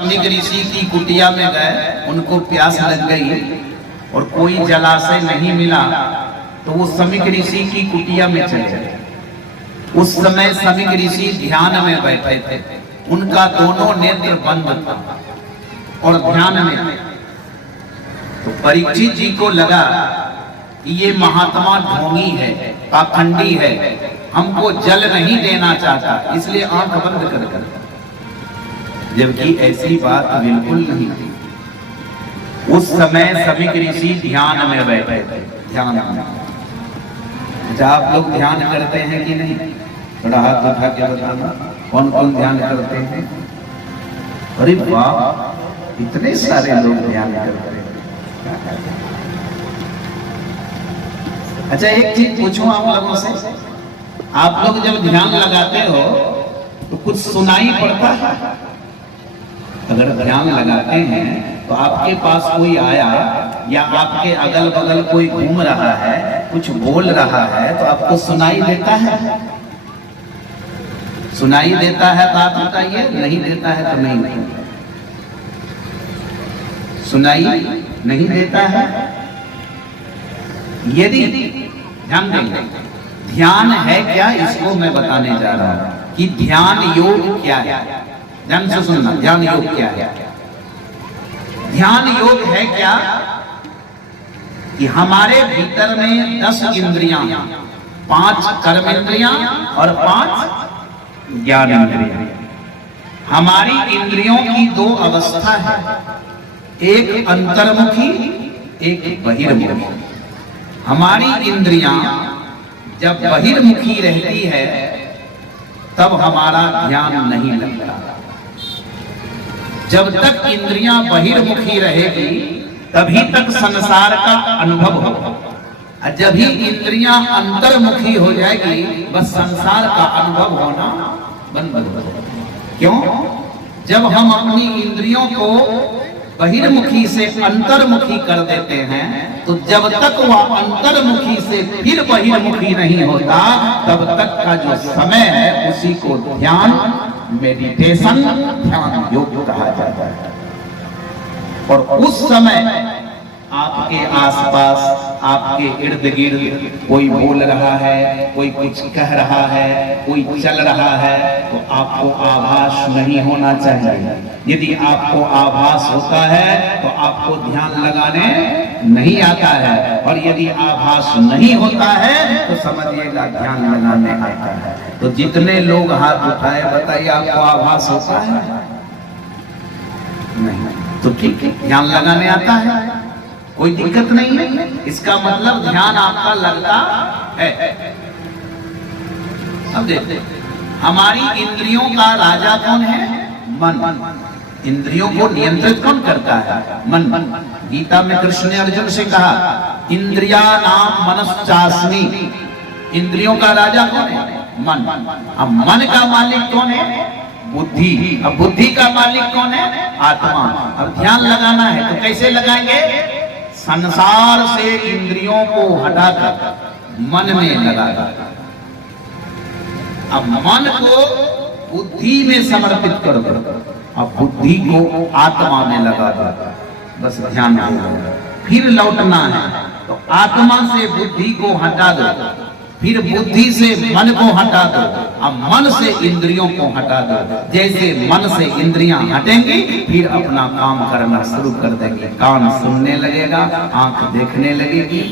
समीक ऋषि की कुटिया में गए, उनको प्यास लग गई और कोई जलाशय नहीं मिला, तो वो समीक ऋषि की कुटिया में चले गए। उस समय समीक ऋषि ध्यान में बैठे थे, उनका दोनों नेत्र बंद था और ध्यान में। तो परीक्षित जी को लगा कि ये महात्मा ढोंगी है, पाखंडी है, हमको जल नहीं देना चाहता, इसलिए आंख बंद कर कर। जबकि ऐसी बात बिल्कुल नहीं थी। उस समय समीक ऋषि ध्यान में बैठे थे, ध्यान में। अच्छा, आप लोग ध्यान करते हैं कि नहीं? थोड़ा हाथ उठा के बताना, कौन कौन ध्यान करते हैं? अरे वाह, इतने सारे लोग ध्यान करते हैं। अच्छा, एक चीज पूछूं आप लोगों से, आप लोग जब ध्यान लगाते हो तो कुछ सुनाई पड़ता है? अगर ध्यान लगाते हैं तो आपके पास कोई आया या आपके अगल बगल कोई घूम रहा है, कुछ बोल रहा है, तो आपको सुनाई देता है? सुनाई देता है तो आप बताइए, नहीं देता है तो नहीं। सुनाई नहीं देता है। यदि ध्यान देंगे, ध्यान है क्या, इसको मैं बताने जा रहा हूं कि ध्यान योग क्या है। ध्यान से सुनना, ध्यान योग क्या है। ध्यान योग है क्या कि हमारे भीतर में 10 इंद्रियां, 5 कर्म इंद्रियां और 5 ज्ञान इंद्रियां। हमारी इंद्रियों की 2 अवस्था है, एक अंतर्मुखी, एक बहिर्मुखी। हमारी इंद्रियां जब बहिर्मुखी रहती है तब हमारा ध्यान नहीं लगता। जब तक इंद्रियां बहिर्मुखी रहेगी तभी तक संसार का अनुभव होगा। जब ही इंद्रियां अंतर्मुखी हो जाएगी बस संसार का अनुभव होना बंद हो जाएगा। क्यों? जब हम अपनी इंद्रियों को बहिर्मुखी से अंतर्मुखी कर देते हैं तो जब तक वह अंतर्मुखी से फिर बहिर्मुखी नहीं होता तब तक का जो समय है उसी को ध्यान, मेडिटेशन, ध्यान योग कहा जाता है। और उस समय आपके आसपास, आपके इर्द गिर्द कोई बोल रहा है, कोई कुछ कह रहा है, कोई चल रहा है, तो आपको आभास नहीं होना चाहिए। यदि आपको आभास होता है तो आपको ध्यान लगाने नहीं आता है, और यदि आभास नहीं होता है तो समझिएगा ध्यान लगाने आता है। तो जितने लोग हाथ उठाए, बताइए आपको आभास होता है? नहीं, तो ठीक है, ध्यान लगाने आता है, कोई दिक्कत नहीं है। इसका मतलब ध्यान आपका लगता है। अब देखते, हमारी इंद्रियों का राजा कौन है? मन। इंद्रियों को नियंत्रित कौन करता है? मन। गीता में कृष्ण ने अर्जुन से कहा, इंद्रिया नाम मनश्चास्मि। इंद्रियों का राजा कौन है? मन। अब मन का मालिक कौन है? बुद्धि। अब बुद्धि का मालिक कौन है? आत्मा। अब ध्यान लगाना है तो कैसे लगाएंगे? संसार से इंद्रियों को हटाकर मन में लगाकर, अब मन को बुद्धि में समर्पित कर दो, अब बुद्धि को आत्मा में लगा दो, बस ध्यान हो। फिर लौटना है तो आत्मा से बुद्धि को हटा दो, फिर बुद्धि से मन को हटा दो, अब मन से इंद्रियों को हटा दो। जैसे मन से इंद्रियां हटेंगी फिर अपना काम करना शुरू कर देंगे। कान सुनने लगेगा, आंख देखने लगेगी,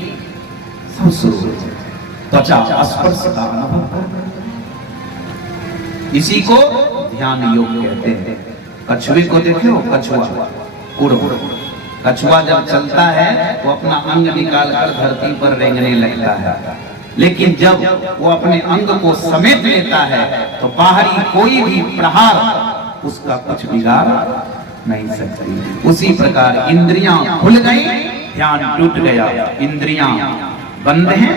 सब शुरू हो जाएगा। त्वचा स्पर्श का अनुभव, इसी को ध्यान योग कहते हैं। कछुए को देखो, कछुआ उड़, कछुआ जब चलता है तो अपना अंग निकालकर धरती पर रेंगने लगता है, लेकिन जब वो अपने अंग को समेट लेता है तो बाहरी कोई भी प्रहार उसका कुछ बिगाड़ नहीं सकती। उसी प्रकार इंद्रियां खुल गई, ध्यान टूट गया। इंद्रियां बंद हैं,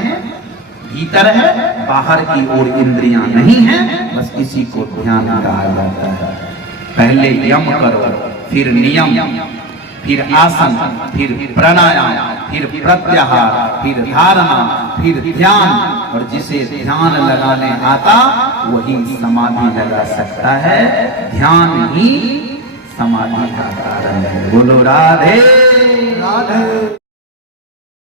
भीतर है, बाहर की ओर इंद्रियां नहीं है, बस इसी को ध्यान कहा जाता है। पहले यम करो, फिर नियम, फिर आसन, फिर प्राणायाम, फिर प्रत्याहार, फिर धारणा, फिर ध्यान। और जिसे ध्यान लगाने आता वही समाधि लगा सकता है। ध्यान ही समाधि का कारण है। बोलो राधे राधे।